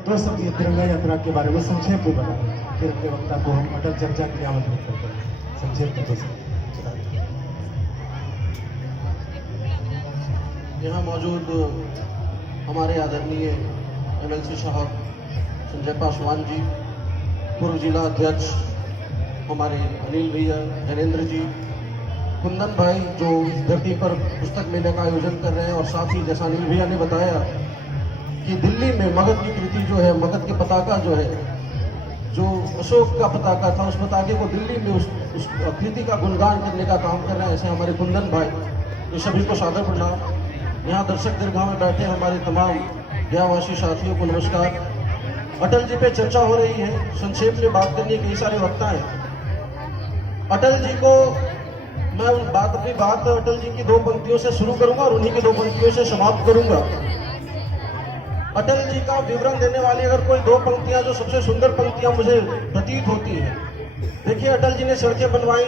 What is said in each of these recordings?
तो सब ये तिरंगा यात्रा के बारे में संक्षेप में बताएं, फिर अपने वक्ता को हम अटल चर्चा के लिए आमंत्रित करते हैं। संक्षेप में बताएं। यहाँ मौजूद हमारे आदरणीय एमएलसी साहब संजय पासवान जी, पूर्व जिला अध्यक्ष हमारे अनिल भैया, नरेंद्र जी, कुंदन भाई जो इस धरती पर पुस्तक मेले का आयोजन कर रहे हैं, और साथ ही जैसा अनिल भैया ने बताया कि दिल्ली में मगध की कृति जो है, मगध की पताका जो है, जो अशोक का पताका था, उस पताके को दिल्ली में उस कृति का गुणगान करने का काम कर रहे हैं। ऐसे हमारे कुंदन भाई, ये सभी को सादर प्रणाम। यहाँ दर्शक दीर्घा में बैठे हमारे तमाम गयावासी साथियों को नमस्कार। अटल जी पे चर्चा हो रही है, संक्षेप में बात करने के कई सारे वक्ता हैं। अटल जी को मैं अपनी बात अटल जी की दो पंक्तियों से शुरू करूंगा और उन्हीं की दो पंक्तियों से समाप्त करूंगा। अटल जी का विवरण देने वाली अगर कोई दो पंक्तियां, जो सबसे सुंदर पंक्तियां मुझे प्रतीत होती हैं, देखिए, अटल जी ने सड़कें बनवाई,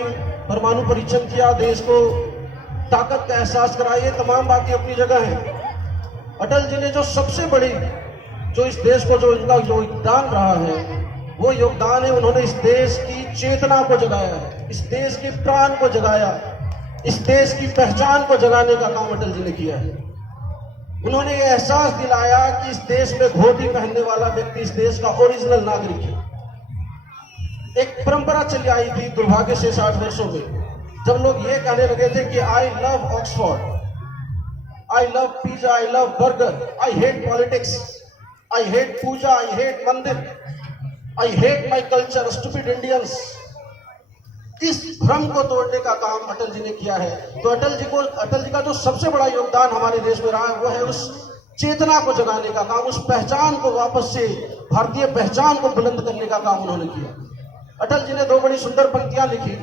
परमाणु परीक्षण किया, देश को ताकत का एहसास कराया, ये तमाम बातें अपनी जगह हैं। अटल जी ने जो सबसे बड़ी, जो इस देश को जो इनका जो योगदान रहा है, वो योगदान है, उन्होंने इस देश की चेतना को जगाया है, इस देश के प्राण को जगाया, इस देश की पहचान को जगाने का काम अटल जी ने किया है। उन्होंने ये एहसास दिलाया कि इस देश में धोती पहनने वाला व्यक्ति इस देश का ओरिजिनल नागरिक है। एक परंपरा चली आई थी दुर्भाग्य से 60 वर्षों में, जब लोग ये कहने लगे थे कि I love Oxford, I love pizza, I love burger, I hate politics, I hate puja, I hate mandir, I hate my culture, stupid Indians. इस भ्रम को तोड़ने का काम अटल जी ने किया है। तो अटल जी का जो सबसे बड़ा योगदान हमारे देश में रहा है, वो है उस चेतना को जगाने का काम, उस पहचान को वापस से, भारतीय पहचान को बुलंद करने का काम उन्होंने किया। अटल जी ने दो बड़ी सुंदर पंक्तियां लिखी,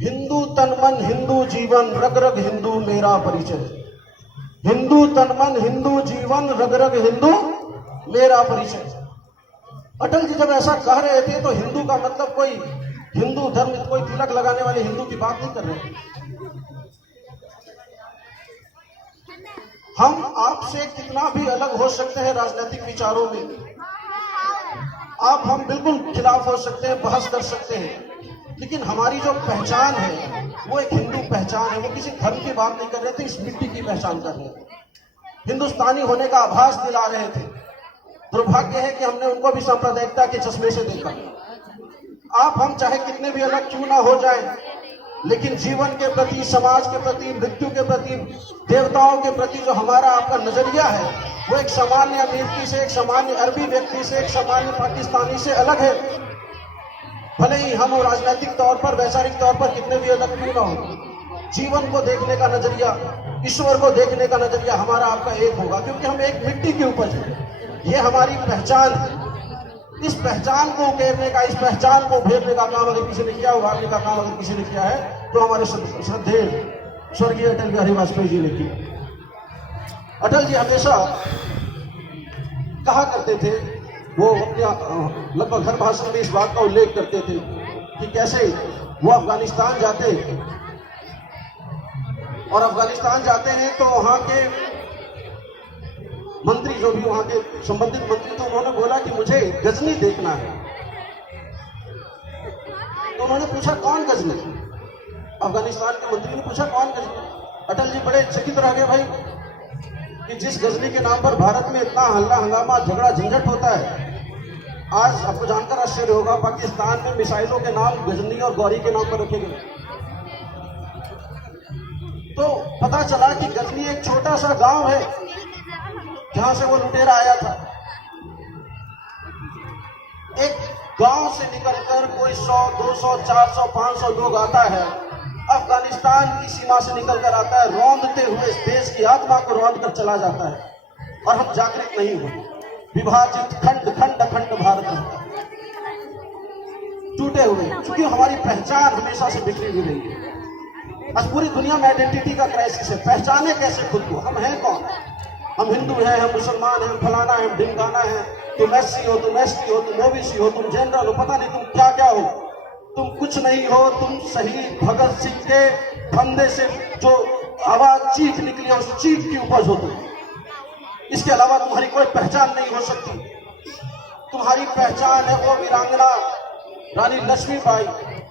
हिंदू तन मन हिंदू जीवन, रग रग हिंदू मेरा परिचय। हिंदू तन मन हिंदू जीवन, रग रग हिंदू मेरा परिचय। अटल जी जब ऐसा कह रहे थे तो हिंदू का मतलब कोई हिंदू धर्म, कोई तिलक लगाने वाले हिंदू की बात नहीं कर रहे। हम आपसे कितना भी अलग हो सकते हैं राजनीतिक विचारों में, हम बिल्कुल खिलाफ हो सकते हैं, बहस कर सकते हैं, लेकिन हमारी जो पहचान है वो एक हिंदू पहचान है। वो किसी धर्म की बात नहीं कर रहे थे, इस मिट्टी की पहचान कर रहे थे, हिंदुस्तानी होने का आभास दिला रहे थे। दुर्भाग्य है कि हमने उनको भी सांप्रदायिकता के चश्मे से देखा। हम चाहे कितने भी अलग क्यों ना हो जाएं, लेकिन जीवन के प्रति, समाज के प्रति, मृत्यु के प्रति, देवताओं के प्रति जो हमारा आपका नजरिया है, वो एक सामान्य अमेरिकी से, एक सामान्य अरबी व्यक्ति से, एक सामान्य पाकिस्तानी से अलग है। भले ही हम राजनीतिक तौर पर, वैचारिक तौर पर कितने भी अलग क्यों ना हो, जीवन को देखने का नजरिया, ईश्वर को देखने का नजरिया हमारा आपका एक होगा, क्योंकि हम एक मिट्टी की उपज है। ये हमारी पहचान है। इस पहचान को उकेरने का, इस पहचान को उभेरने का काम अगर किसी ने किया, उभारने का काम अगर किसी ने किया है, तो हमारे श्रद्धेय स्वर्गीय अटल बिहारी वाजपेयी जी ने किया। अटल जी हमेशा कहा करते थे, वो अपने लगभग हर भाषण में इस बात का उल्लेख करते थे कि कैसे वो अफगानिस्तान जाते, और अफगानिस्तान जाते हैं तो वहां के मंत्री, जो भी वहां के संबंधित मंत्री, तो उन्होंने बोला कि मुझे गजनी देखना है। तो उन्होंने पूछा कौन गजनी? अफगानिस्तान के मंत्री ने पूछा कौन गजनी? अटल जी बड़े चकित रह गए भाई, कि जिस गजनी के नाम पर भारत में इतना हल्ला हंगामा, झगड़ा झंझट होता है। आज आपको जानकर आश्चर्य होगा, पाकिस्तान में मिसाइलों के नाम गजनी और गौरी के नाम पर रखे गए। तो पता चला कि गजनी एक छोटा सा गांव है जहां से वो लुटेरा आया था। एक गांव से निकलकर कोई 100, 200, 400, 500 लोग आता है, अफगानिस्तान की सीमा से निकलकर आता है, रौंदते हुए इस देश की आत्मा को रौंद कर चला जाता है, और हम जागृत नहीं हुए। विभाजित खंड खंड खंड भारत टूटे हुए, क्योंकि हमारी पहचान हमेशा से बिखरी हुई रही है। आज पूरी दुनिया में आइडेंटिटी का क्राइसिस है। पहचाने कैसे खुद को? हम हैं कौन? हम हिंदू हैं, हम मुसलमान हैं, हम फलाना है, हम ढिमकाना है। तुम एससी हो, तुम एसटी हो, तुम ओबीसी हो, तुम जनरल हो, पता नहीं तुम क्या क्या हो। तुम कुछ नहीं हो। तुम शहीद भगत सिंह के फंदे से जो आवाज चीख निकली है, उस चीख की उपज हो तुम। इसके अलावा तुम्हारी कोई पहचान नहीं हो सकती। तुम्हारी पहचान है वो वीरांगना रानी लक्ष्मीबाई,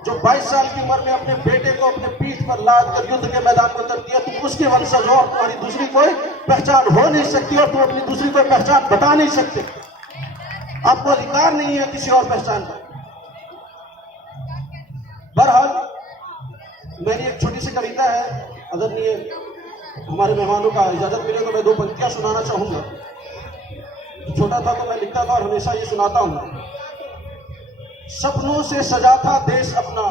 जो 22 साल की उम्र में अपने बेटे को अपने पीठ पर लाद कर युद्ध के मैदान में उतरती है। तुम उसके वंशज हो और तुम्हारी दूसरी कोई पहचान हो नहीं सकती और तुम अपनी दूसरी कोई पहचान बता नहीं सकते। आपको अधिकार नहीं है किसी और पहचान का। बहरहाल मेरी एक छोटी सी कविता है, आदरणीय हमारे मेहमानों का इजाजत मिले तो मैं 2 पंक्तियां सुनाना चाहूंगा। छोटा था तो मैं लिखता था और हमेशा ये सुनाता हूं। सपनों से सजा था देश अपना,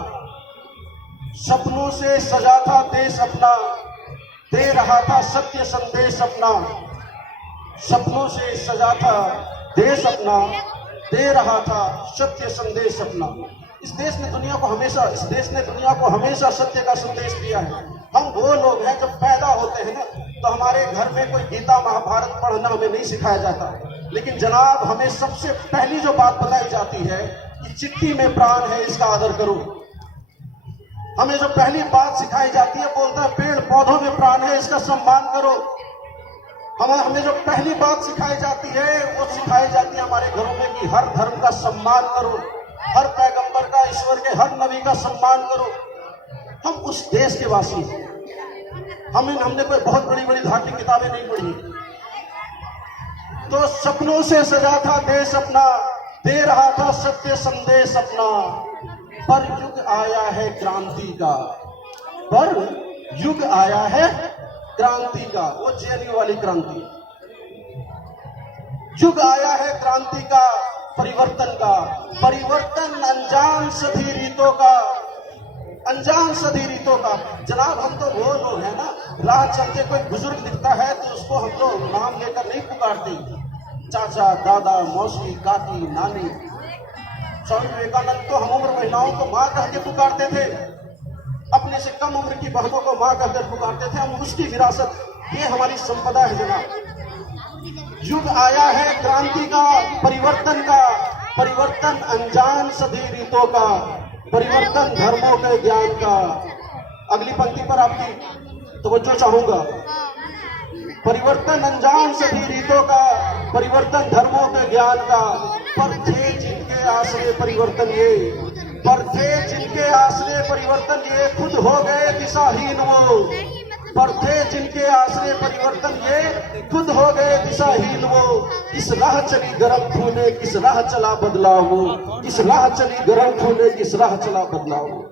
सपनों से सजा था देश अपना, दे रहा था सत्य संदेश अपना। सपनों से सजा था देश अपना, दे रहा था सत्य संदेश अपना। इस देश ने दुनिया को हमेशा सत्य का संदेश दिया है। हम वो लोग हैं जब पैदा होते हैं ना तो हमारे घर में कोई गीता महाभारत पढ़ना हमें नहीं सिखाया जाता, लेकिन जनाब हमें सबसे पहली जो बात बताई जाती है कि चिट्ठी में प्राण है, इसका आदर करो। हमें जो पहली बात सिखाई जाती है, बोलता है पेड़ पौधों में प्राण है, इसका सम्मान करो। हमें जो पहली बात सिखाई जाती है वो सिखाई जाती है हमारे घरों में कि हर धर्म का सम्मान करो, हर पैगंबर का, ईश्वर के हर नबी का सम्मान करो। हम उस देश के वासी हैं। हमने कोई बहुत बड़ी बड़ी धार्मिक किताबें नहीं पढ़ी। तो सपनों से सजा था देश अपना, दे रहा था सत्य संदेश अपना। पर युग आया है क्रांति का, पर युग आया है क्रांति का, वो जेएनयू वाली क्रांति। युग आया है क्रांति का, परिवर्तन का, परिवर्तन अनजान सभी रीतों का, अनजान सभी रीतों का। जनाब हम तो वो लोग हैं ना, राह चलते कोई बुजुर्ग दिखता है तो उसको हम लोग नाम लेकर नहीं पुकारते, चाचा, दादा, मौसी, काकी, नानी। स्वामी विवेकानंद तो हम उम्र महिलाओं को मां कह के पुकारते थे, अपने से कम उम्र की बहनों को मां कहकर पुकारते थे। हम उसकी विरासत, ये हमारी संपदा है जनाब। युग आया है क्रांति का, परिवर्तन का, परिवर्तन अनजान सभी रीतों का, परिवर्तन धर्मों के ज्ञान का। अगली पंक्ति पर आपकी तवज्जो चाहूंगा। परिवर्तन अनजान सभी रीतों का, परिवर्तन धर्मों के ज्ञान का। पर थे जिनके आश्रय परिवर्तन ये, पर थे जिनके आश्रय परिवर्तन ये, खुद हो गए दिशाहीन वो। पर थे जिनके आश्रय परिवर्तन ये, खुद हो गए दिशाहीन वो। इस राह चली गरम खूने, किस राह चला बदलाव वो। इस राह चली गरम खूने, किस राह चला बदलाव वो।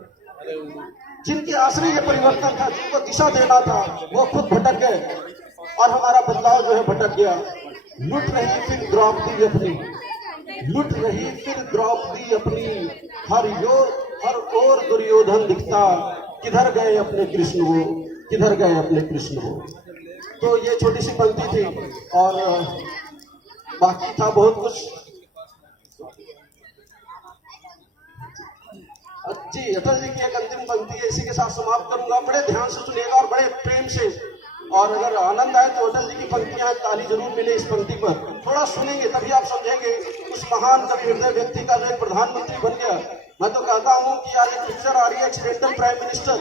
जिनके आश्रय ये परिवर्तन था, जिनको दिशा देना था, वो खुद भटक गए और हमारा बदलाव जो है भटक गया। लुट रही फिर द्रौपदी अपनी, लुट रही फिर द्रौपदी अपनी, हर ओर दुर्योधन दिखता। किधर गए अपने कृष्ण वो, किधर गए अपने कृष्ण वो। तो ये छोटी सी पंक्ति थी और बाकी था बहुत कुछ। जी, अटल जी की एक अंतिम पंक्ति है, इसी के साथ समाप्त करूंगा। बड़े ध्यान से सुनिएगा और बड़े प्रेम से, और अगर आनंद आए तो अटल जी की पंक्तियां ताली जरूर मिले इस पंक्ति पर। थोड़ा सुनेंगे तभी आप समझेंगे उस महान कवि हृदय व्यक्ति का जो एक प्रधानमंत्री बन गया। मैं तो कहता हूं कि यार एक पिक्चर आ रही है एक्सीडेंटल प्राइम मिनिस्टर।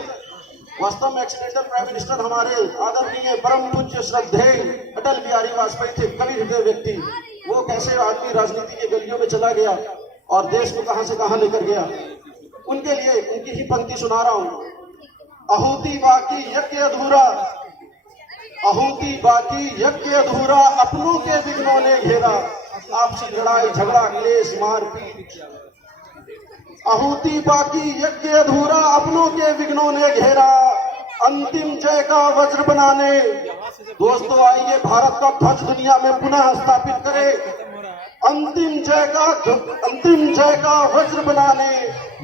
वास्तव में एक्सीडेंटल प्राइम मिनिस्टर हमारे आदरणीय परम पूज्य श्रद्धेय अटल बिहारी वाजपेयी थे, कवि हृदय व्यक्ति। वो कैसे आदमी राजनीति के गलियों में चला गया और देश को कहां से कहां लेकर गया। उनके लिए उनकी ही पंक्ति सुना रहा हूं। आहूति बाकी यज्ञ अधूरा, आहूति बाकी यज्ञ अधूरा, अपनों के विघ्नों ने घेरा। आपसी लड़ाई झगड़ा क्लेश मारपीट। आहूति बाकी यज्ञ अधूरा, अपनों के विघ्नों ने घेरा। अंतिम जय का वज्र बनाने, दोस्तों आइए भारत का ध्वज दुनिया में पुनः स्थापित करें। अंतिम जय का वज्र बनाने,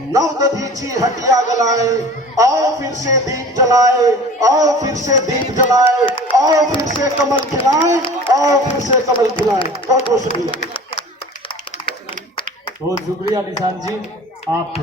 नवदधीची हटिया गलाए। आओ फिर से दीप जलाए, आओ फिर से दीप जलाए, आओ फिर से कमल खिलाए, आओ फिर से कमल खिलाए। बहुत बहुत शुक्रिया। बहुत शुक्रिया निशांत जी, आप